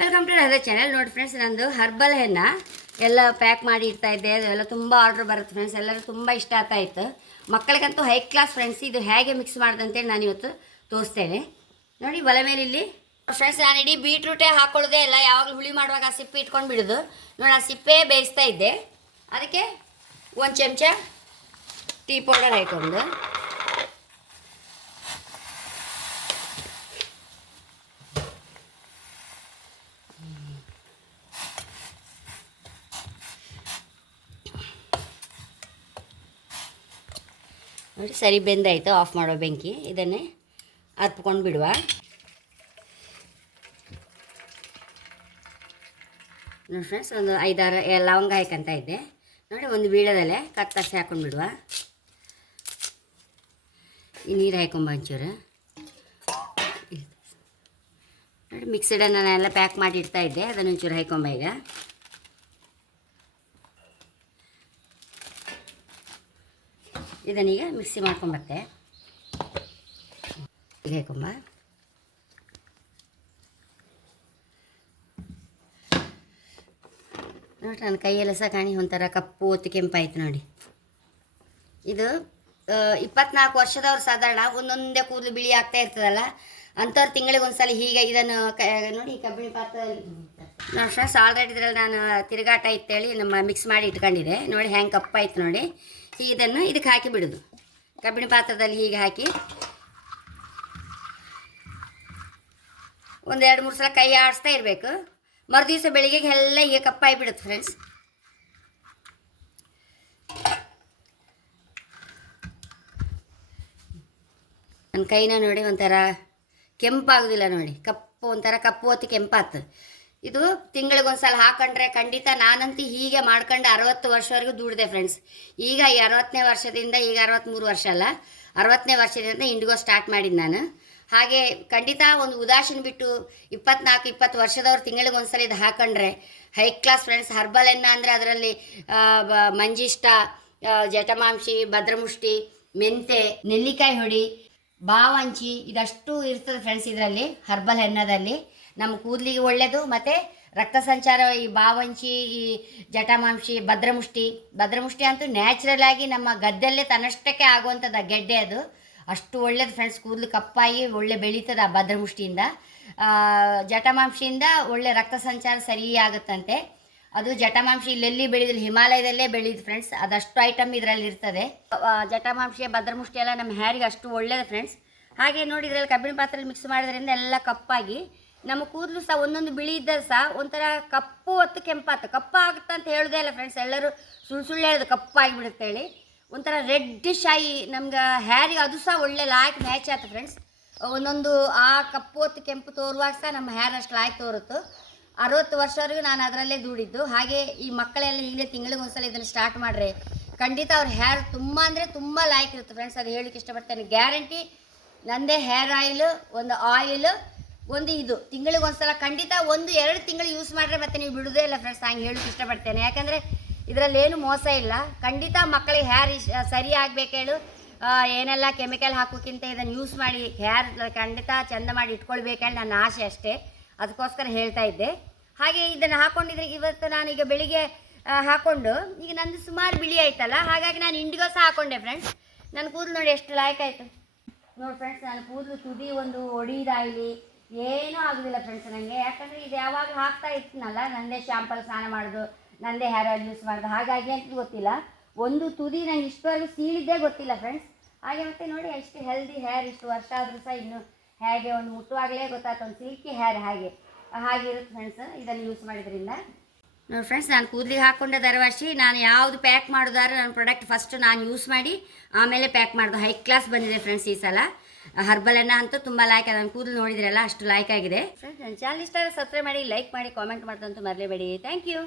Welcome to ಅದೇ channel. ನೋಡಿ friends, ನಂದು ಹರ್ಬಲ್ ಹೆನ್ನ ಎಲ್ಲ ಪ್ಯಾಕ್ ಮಾಡಿ ಇಡ್ತಾ ಇದ್ದೆ. ಅದೆಲ್ಲ ತುಂಬ ಆರ್ಡ್ರ್ ಬರುತ್ತೆ ಫ್ರೆಂಡ್ಸ್. ಎಲ್ಲರೂ ತುಂಬ ಇಷ್ಟ ಆಗ್ತಾ ಇತ್ತು. ಮಕ್ಕಳಿಗಂತೂ ಹೈ ಕ್ಲಾಸ್ ಫ್ರೆಂಡ್ಸ್. ಇದು ಹೇಗೆ ಮಿಕ್ಸ್ ಮಾಡೋದಂತೇಳಿ ನಾನು ಇವತ್ತು ತೋರಿಸ್ತೇನೆ. ನೋಡಿ ಒಲೆ ಮೇಲೆ ಇಲ್ಲಿ ಫ್ರೆಂಡ್ಸ್, ನಾನು ಇಡೀ ಬೀಟ್ರೂಟೇ ಹಾಕೊಳ್ಳೋದೇ ಇಲ್ಲ. ಯಾವಾಗಲೂ ಹುಳಿ ಮಾಡುವಾಗ ಆ ಸಿಪ್ಪೆ ಇಟ್ಕೊಂಡು ಬಿಡೋದು. ನೋಡಿ, ಆ ಸಿಪ್ಪೆ ಬೇಯಿಸ್ತಾ ಇದ್ದೆ. ಅದಕ್ಕೆ ಒಂದು ಚಮಚ ಟೀ ಪೌಡರ್ ಹಾಕೊಂಡು, ನೋಡಿ ಸರಿ ಬೆಂದಾಯಿತು. ಆಫ್ ಮಾಡೋ ಬೆಂಕಿ. ಇದನ್ನೇ ಅರ್ಪ್ಕೊಂಡು ಬಿಡುವ. ನೋಡಿ ಫ್ರೆಂಡ್ಸ್, ಒಂದು 5-6 ಲವಂಗ ಹಾಕಂತ ಇದ್ದೆ. ನೋಡಿ, ಒಂದು ಬೀಳದಲ್ಲೇ ಕತ್ತರಿಸಿ ಹಾಕೊಂಡು ಬಿಡುವ. ಈ ನೀರು ಹಾಕೊಂಬ ಒಂಚೂರು. ನೋಡಿ, ಮಿಕ್ಸಡನ್ನು ನಾನೆಲ್ಲ ಪ್ಯಾಕ್ ಮಾಡಿ ಇಡ್ತಾ ಇದ್ದೆ. ಅದನ್ನು ಒಂಚೂರು ಹಾಕೊಂಬ. ಈಗ ಇದನ್ನೀಗ ಮಿಕ್ಸಿ ಮಾಡ್ಕೊಂಬರ್ತೆ. ಈಗ ಹಾಕೊಂಬ. ನೋಡಿ, ನನ್ನ ಕೈಯೆಲ್ಲ ಸಹ ಕಾಣಿ ಒಂಥರ ಕಪ್ಪು ಒತ್ತು ಕೆಂಪಾಯ್ತು. ನೋಡಿ, ಇದು 24 ವರ್ಷದವ್ರು ಸಾಧಾರಣ ಒಂದೊಂದೇ ಕೂದಲು ಬಿಳಿ ಆಗ್ತಾ ಇರ್ತದಲ್ಲ, ಅಂಥವ್ರು ತಿಂಗಳಿಗೆ ಒಂದ್ಸಲ ಹೀಗೆ ಇದನ್ನು ನೋಡಿ ಕಬ್ಬಿಣ ಪಾತ್ರದಲ್ಲಿ ನೋಡಿ ಫ್ರೆಂಡ್ಸ್. ಆಲ್ರೆಡಿ ಇದರಲ್ಲಿ ನಾನು ತಿರುಗಾಟ ಇತ್ತೇಳಿ ನಮ್ಮ ಮಿಕ್ಸ್ ಮಾಡಿ ಇಟ್ಕೊಂಡಿದ್ದೆ. ನೋಡಿ ಹ್ಯಾಂಗೆ ಕಪ್ಪಾಯ್ತು. ನೋಡಿ, ಇದನ್ನು ಇದಕ್ಕೆ ಹಾಕಿ ಬಿಡೋದು. ಕಬ್ಬಿಣ ಪಾತ್ರದಲ್ಲಿ ಹೀಗೆ ಹಾಕಿ ಒಂದು 2-3 ಸಲ ಕೈ ಆಡಿಸ್ತಾ ಇರಬೇಕು. ಮರುದಿವಸ ಬೆಳಿಗ್ಗೆ ಎಲ್ಲ ಹೀಗೆ ಕಪ್ಪಾಗಿ ಬಿಡುತ್ತೆ ಫ್ರೆಂಡ್ಸ್. ನನ್ನ ಕೈನ ನೋಡಿ ಒಂಥರ ಕೆಂಪಾಗೋದಿಲ್ಲ. ನೋಡಿ, ಕಪ್ಪು ಒಂಥರ ಕಪ್ಪು ಹೊತ್ತು ಕೆಂಪಾತು. ಇದು ತಿಂಗಳಿಗೊಂದ್ಸಲ ಹಾಕೊಂಡ್ರೆ ಖಂಡಿತ. ನಾನಂತೂ ಹೀಗೆ ಮಾಡ್ಕೊಂಡು 60 ವರ್ಷವರೆಗೂ ದುಡಿದೆ ಫ್ರೆಂಡ್ಸ್. ಈಗ ಈ 60ನೇ ವರ್ಷದಿಂದ, ಈಗ 63 ವರ್ಷ ಅಲ್ಲ, 60ನೇ ವರ್ಷದಿಂದ ಇಂಡಿಗೋ ಸ್ಟಾರ್ಟ್ ಮಾಡಿದ್ದು ನಾನು. ಹಾಗೆ ಖಂಡಿತ ಒಂದು ಉದಾಸೀನ ಬಿಟ್ಟು 24-20 ವರ್ಷದವ್ರು ತಿಂಗಳಿಗೊಂದ್ಸಲ ಇದು ಹಾಕೊಂಡ್ರೆ ಹೈ ಕ್ಲಾಸ್ ಫ್ರೆಂಡ್ಸ್. ಹರ್ಬಲ್ ಎಣ್ಣೆ ಅಂದರೆ ಅದರಲ್ಲಿ ಮಂಜಿಷ್ಟ, ಜಟಮಾಂಸಿ, ಭದ್ರಮುಷ್ಟಿ, ಮೆಂತೆ, ನೆಲ್ಲಿಕಾಯಿ ಹೊಡಿ, ಬಾವಂಚಿ ಇದಷ್ಟು ಇರ್ತದೆ ಫ್ರೆಂಡ್ಸ್ ಇದರಲ್ಲಿ. ಹರ್ಬಲ್ ಎಣ್ಣೆದಲ್ಲಿ ನಮ್ಮ ಕೂದಲಿಗೆ ಒಳ್ಳೆಯದು. ಮತ್ತು ರಕ್ತ ಸಂಚಾರ, ಈ ಬಾವಂಚಿ, ಈ ಜಟಮಾಂಸಿ, ಭದ್ರಮುಷ್ಟಿ ಅಂತೂ ನ್ಯಾಚುರಲ್ ಆಗಿ ನಮ್ಮ ಗದ್ದೆಲ್ಲೇ ತನ್ನಷ್ಟಕ್ಕೆ ಆಗುವಂಥದ್ದು ಗೆಡ್ಡೆ. ಅದು ಅಷ್ಟು ಒಳ್ಳೇದು ಫ್ರೆಂಡ್ಸ್. ಕೂದಲು ಕಪ್ಪಾಗಿ ಒಳ್ಳೆ ಬೆಳೀತದೆ ಆ ಭದ್ರಮುಷ್ಟಿಯಿಂದ. ಜಟಮಾಂಸಿಯಿಂದ ಒಳ್ಳೆ ರಕ್ತ ಸಂಚಾರ ಸರಿ ಆಗುತ್ತಂತೆ. ಅದು ಜಟಮಾಂಸಿ ಇಲ್ಲೆಲ್ಲಿ ಬೆಳೆದಿಲ್ಲ, ಹಿಮಾಲಯದಲ್ಲೇ ಬೆಳೆಯುದು ಫ್ರೆಂಡ್ಸ್. ಅದಷ್ಟು ಐಟಮ್ ಇದರಲ್ಲಿ ಇರ್ತದೆ. ಜಟಮಾಂಸಿ, ಭದ್ರಮುಷ್ಟಿ ಎಲ್ಲ ನಮ್ಮ ಹೇರಿಗೆ ಅಷ್ಟು ಒಳ್ಳೇದು ಫ್ರೆಂಡ್ಸ್. ಹಾಗೆ ನೋಡಿ, ಇದರಲ್ಲಿ ಕಬ್ಬಿಣ ಪಾತ್ರೆಯಲ್ಲಿ ಮಿಕ್ಸ್ ಮಾಡೋದ್ರಿಂದ ಎಲ್ಲ ಕಪ್ಪಾಗಿ ನಮ್ಮ ಕೂದಲು ಸಹ ಒಂದೊಂದು ಬಿಳಿ ಇದ್ದರೆ ಸಹ ಒಂಥರ ಕಪ್ಪು ಹೊತ್ತು ಕೆಂಪಾತು. ಕಪ್ಪಾಗುತ್ತೆ ಅಂತ ಹೇಳೋದೇ ಇಲ್ಲ ಫ್ರೆಂಡ್ಸ್. ಎಲ್ಲರೂ ಸುಳ್ಳು ಹೇಳೋದು ಕಪ್ಪಾಗಿ ಬಿಡುತ್ತೆ ಹೇಳಿ. ಒಂಥರ ರೆಡ್ಡಿಶ್ ಆಗಿ ನಮ್ಗೆ ಹೇರಿಗೆ ಅದು ಸಹ ಒಳ್ಳೆ ಲಾಯ್ಕ್ ಮ್ಯಾಚ್ ಆಯ್ತು ಫ್ರೆಂಡ್ಸ್. ಒಂದೊಂದು ಆ ಕಪ್ಪು ಹೊತ್ತು ಕೆಂಪು ತೋರುವಾಗ ಸಹ ನಮ್ಮ ಹೇರ್ ಅಷ್ಟು ಲಾಯ್ಕ್ ತೋರುತ್ತು. 60 ವರ್ಷವರೆಗೂ ನಾನು ಅದರಲ್ಲೇ ದುಡಿದ್ದು. ಹಾಗೆ ಈ ಮಕ್ಕಳೆಲ್ಲ ಈಗಲೇ ತಿಂಗಳಿಗೊಂದ್ಸಲ ಇದನ್ನು ಸ್ಟಾರ್ಟ್ ಮಾಡ್ರೆ ಖಂಡಿತ ಅವ್ರ ಹೇರ್ ತುಂಬ ಅಂದರೆ ತುಂಬ ಲಾಯ್ಕ್ ಇರುತ್ತೆ ಫ್ರೆಂಡ್ಸ್. ಅದು ಹೇಳಲಿಕ್ಕೆ ಇಷ್ಟಪಡ್ತೇನೆ. ಗ್ಯಾರಂಟಿ ನಂದೇ ಹೇರ್ ಆಯಿಲು, ಒಂದು ಆಯಿಲು, ಒಂದು ಇದು ತಿಂಗಳಿಗೊಂದ್ಸಲ ಖಂಡಿತ 1-2 ತಿಂಗಳು ಯೂಸ್ ಮಾಡಿದ್ರೆ ಮತ್ತೆ ನೀವು ಬಿಡೋದೇ ಇಲ್ಲ ಫ್ರೆಂಡ್ಸ್. ಹಂಗೆ ಹೇಳೋಕ್ಕೆ ಇಷ್ಟಪಡ್ತೇನೆ. ಯಾಕಂದರೆ ಇದರಲ್ಲೇನು ಮೋಸ ಇಲ್ಲ. ಖಂಡಿತ ಮಕ್ಕಳಿಗೆ ಹೇರ್ ಸರಿ ಆಗಬೇಕು ಹೇಳು. ಏನೆಲ್ಲ ಕೆಮಿಕಲ್ ಹಾಕೋಕ್ಕಿಂತ ಇದನ್ನು ಯೂಸ್ ಮಾಡಿ ಹೇರ್ ಖಂಡಿತ ಚೆಂದ ಮಾಡಿ ಇಟ್ಕೊಳ್ಬೇಕು ಹೇಳಿ ನನ್ನ ಆಸೆ ಅಷ್ಟೇ. ಅದಕ್ಕೋಸ್ಕರ ಹೇಳ್ತಾ ಇದ್ದೆ. ಹಾಗೆ ಇದನ್ನು ಹಾಕ್ಕೊಂಡಿದ್ರೆ ಇವತ್ತು ನಾನೀಗ ಬೆಳಿಗ್ಗೆ ಹಾಕ್ಕೊಂಡು ಈಗ ನಂದು ಸುಮಾರು ಬಿಳಿ ಆಯ್ತಲ್ಲ, ಹಾಗಾಗಿ ನಾನು ಇಂಡಿಗೋ ಸಹ ಹಾಕ್ಕೊಂಡೆ ಫ್ರೆಂಡ್ಸ್. ನನ್ನ ಕೂದಲು ನೋಡಿ ಎಷ್ಟು ಲಾಯ್ಕ್ ಆಯಿತು ನೋಡಿ ಫ್ರೆಂಡ್ಸ್. ನಾನು ಕೂದಲು ತುದಿ ಒಂದು ಒಡಿದಾಗಲಿ ಏನೂ ಆಗೋದಿಲ್ಲ ಫ್ರೆಂಡ್ಸ್ ನನಗೆ. ಯಾಕಂದರೆ ಇದು ಯಾವಾಗ ಹಾಕ್ತಾ ಇರ್ತೀನಲ್ಲ, ನನ್ನದೇ ಶಾಂಪಲ್ ಸ್ನಾನ ಮಾಡೋದು, ನನ್ನದೇ ಹೇರ್ ಆಯಿಲ್ ಯೂಸ್ ಮಾಡೋದು, ಹಾಗಾಗಿ ಅಂತ ಗೊತ್ತಿಲ್ಲ. ಒಂದು ತುದಿ ನಂಗೆ ಇಷ್ಟವರೆಗೂ ಸೀಳಿದ್ದೇ ಗೊತ್ತಿಲ್ಲ ಫ್ರೆಂಡ್ಸ್. ಹಾಗೆ ಮತ್ತು ನೋಡಿ ಎಷ್ಟು ಹೆಲ್ದಿ ಹೇರ್. ಇಷ್ಟು ವರ್ಷ ಆದರೂ ಸಹ ಇನ್ನು ಹೇಗೆ ಒಂದು ಮುಟ್ಟುವಾಗಲೇ ಗೊತ್ತಾಯ್ತು ಒಂದು ಸಿಲ್ಕಿ ಹೇರ್ ಹಾಗಿರುತ್ತೆ ಫ್ರೆಂಡ್ಸ್ ಇದನ್ನು ಯೂಸ್ ಮಾಡಿದ್ರಿಂದ. ನೋಡಿ ಫ್ರೆಂಡ್ಸ್, ನಾನು ಕೂದಲಿಗೆ ಹಾಕ್ಕೊಂಡೆ ದರವಾಶಿ. ನಾನು ಯಾವುದು ಪ್ಯಾಕ್ ಮಾಡೋದಾದ್ರೆ ನನ್ನ ಪ್ರಾಡಕ್ಟ್ ಫಸ್ಟು ನಾನು ಯೂಸ್ ಮಾಡಿ ಆಮೇಲೆ ಪ್ಯಾಕ್ ಮಾಡೋದು. ಹೈ ಕ್ಲಾಸ್ ಬಂದಿದೆ ಫ್ರೆಂಡ್ಸ್ ಈ ಸಲ. ಹರ್ಬಲ್ ಎಣ್ಣೆ ಅಂತೂ ತುಂಬ ಲೈಕ್. ನನ್ನ ಕೂದಲು ನೋಡಿದ್ರಲ್ಲ, ಅಷ್ಟು ಲೈಕ್ ಆಗಿದೆ ಫ್ರೆಂಡ್ಸ್. ನನ್ನ ಚಾನಲ್ ಇಷ್ಟ ಆದರೆ ಸಬ್ಸ್ಕ್ರೈಬ್ ಮಾಡಿ, ಲೈಕ್ ಮಾಡಿ, ಕಾಮೆಂಟ್ ಮಾಡೋದಂತೂ ಮರಲೇಬೇಡಿ. Thank you.